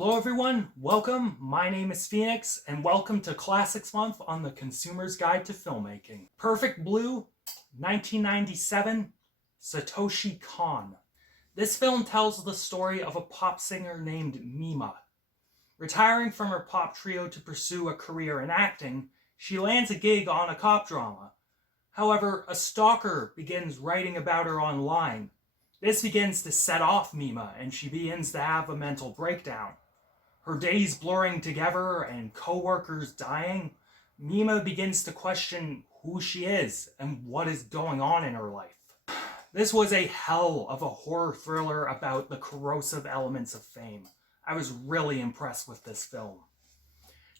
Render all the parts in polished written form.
Hello everyone, welcome. My name is Phoenix, and welcome to Classics Month on the Consumer's Guide to Filmmaking. Perfect Blue, 1997, Satoshi Kon. This film tells the story of a pop singer named Mima. Retiring from her pop trio to pursue a career in acting, she lands a gig on a cop drama. However, a stalker begins writing about her online. This begins to set off Mima, and she begins to have a mental breakdown. Her days blurring together and co-workers dying, Mima begins to question who she is and what is going on in her life. This was a hell of a horror thriller about the corrosive elements of fame. I was really impressed with this film.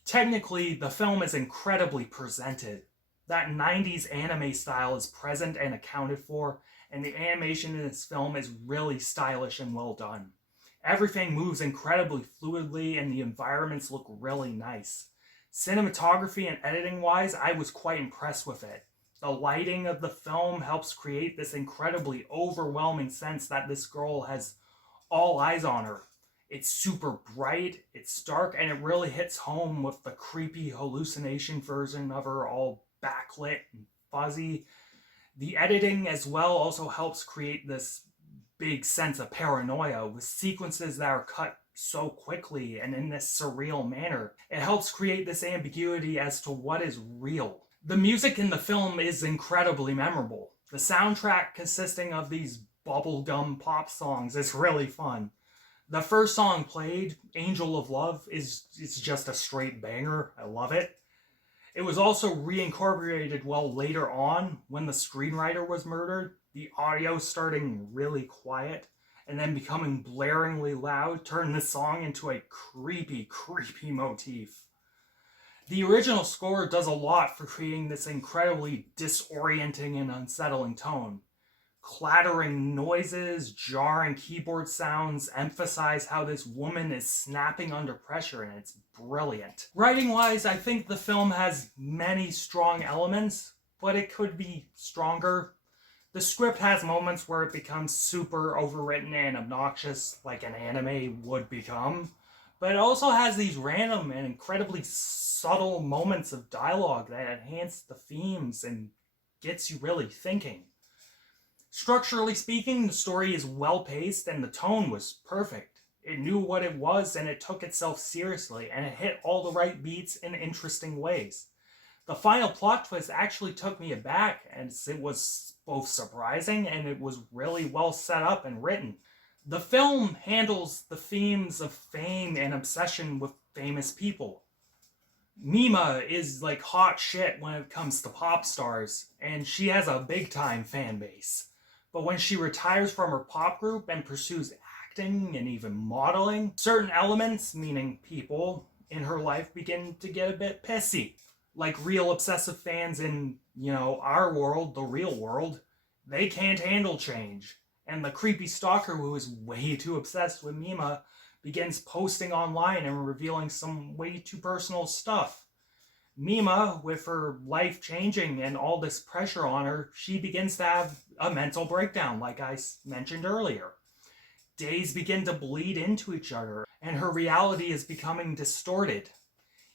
Technically, the film is incredibly presented. That 90s anime style is present and accounted for, and the animation in this film is really stylish and well done. Everything moves incredibly fluidly and the environments look really nice. Cinematography and editing wise, I was quite impressed with it. The lighting of the film helps create this incredibly overwhelming sense that this girl has all eyes on her. It's super bright, it's dark, and it really hits home with the creepy hallucination version of her, all backlit and fuzzy. The editing as well also helps create this big sense of paranoia with sequences that are cut so quickly and in this surreal manner. It helps create this ambiguity as to what is real. The music in the film is incredibly memorable. The soundtrack, consisting of these bubblegum pop songs, is really fun. The first song played, Angel of Love, is just a straight banger. I love it. It was also reincorporated well later on when the screenwriter was murdered. The audio starting really quiet and then becoming blaringly loud turned the song into a creepy motif. The original score does a lot for creating this incredibly disorienting and unsettling tone. Clattering noises, jarring keyboard sounds emphasize how this woman is snapping under pressure, and it's brilliant. Writing-wise, I think the film has many strong elements, but it could be stronger. The script has moments where it becomes super overwritten and obnoxious, like an anime would become, but it also has these random and incredibly subtle moments of dialogue that enhance the themes and gets you really thinking. Structurally speaking, the story is well-paced and the tone was perfect. It knew what it was and it took itself seriously, and it hit all the right beats in interesting ways. The final plot twist actually took me aback, as it was both surprising and it was really well set up and written. The film handles the themes of fame and obsession with famous people. Mima is like hot shit when it comes to pop stars, and she has a big-time fan base. But when she retires from her pop group and pursues acting and even modeling, certain elements, meaning people, in her life begin to get a bit pissy. Like real obsessive fans in, our world, the real world, they can't handle change. And the creepy stalker who is way too obsessed with Mima begins posting online and revealing some way too personal stuff. Mima, with her life changing and all this pressure on her, she begins to have a mental breakdown, like I mentioned earlier. Days begin to bleed into each other, and her reality is becoming distorted.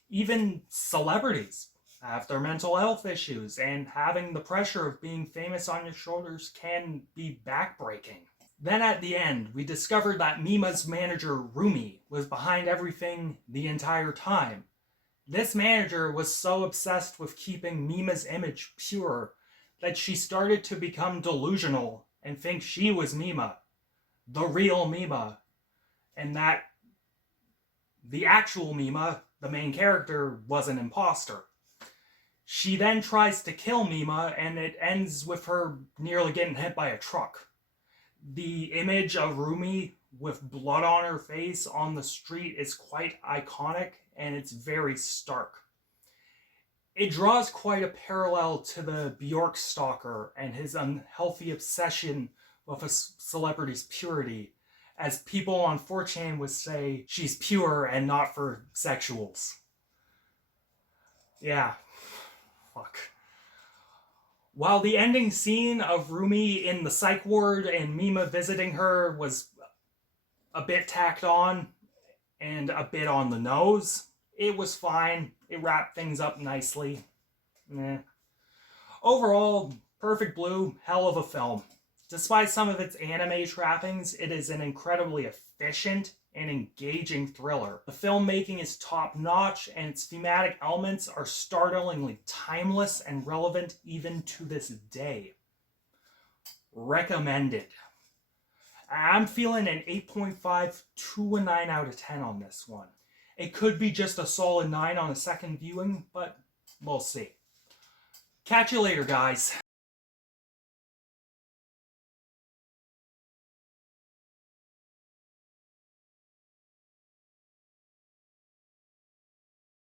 Even celebrities have their mental health issues, and having the pressure of being famous on your shoulders can be backbreaking. Then at the end, we discovered that Mima's manager, Rumi, was behind everything the entire time. This manager was so obsessed with keeping Mima's image pure that she started to become delusional and think she was Mima, the real Mima, and that the actual Mima, the main character, was an imposter. She then tries to kill Mima, and it ends with her nearly getting hit by a truck. The image of Rumi with blood on her face on the street is quite iconic, and it's very stark. It draws quite a parallel to the Bjork stalker and his unhealthy obsession with a celebrity's purity, as people on 4chan would say, she's pure and not for sexuals. Yeah, fuck. While the ending scene of Rumi in the psych ward and Mima visiting her was a bit tacked on, and a bit on the nose. It was fine. It wrapped things up nicely. Meh. Overall, Perfect Blue, hell of a film. Despite some of its anime trappings, it is an incredibly efficient and engaging thriller. The filmmaking is top notch, and its thematic elements are startlingly timeless and relevant even to this day. Recommended. I'm feeling an 8.5 to a 9 out of 10 on this one. It could be just a solid 9 on a second viewing, but we'll see. Catch you later, guys.